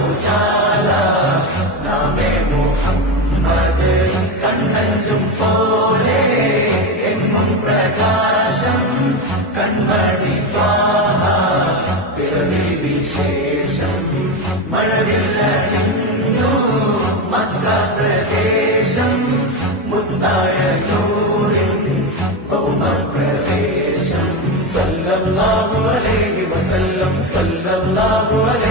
ഉജാല നാമേ മുഹമ്മദ് കണ്ണഞ്ചും പോലെ എങ്ങും പ്രകാശം കൺമണി ത്വാഹ പിറവി വിശേഷം മഴവില്ലണിഞ്ഞു മക്ക പ്രദേശം മുത്തായ നൂറിൻ ഭൗമപ്രദേശം സല്ലല്ലാഹു അലൈഹി വസല്ലം സല്ലല്ലാഹു അലൈഹി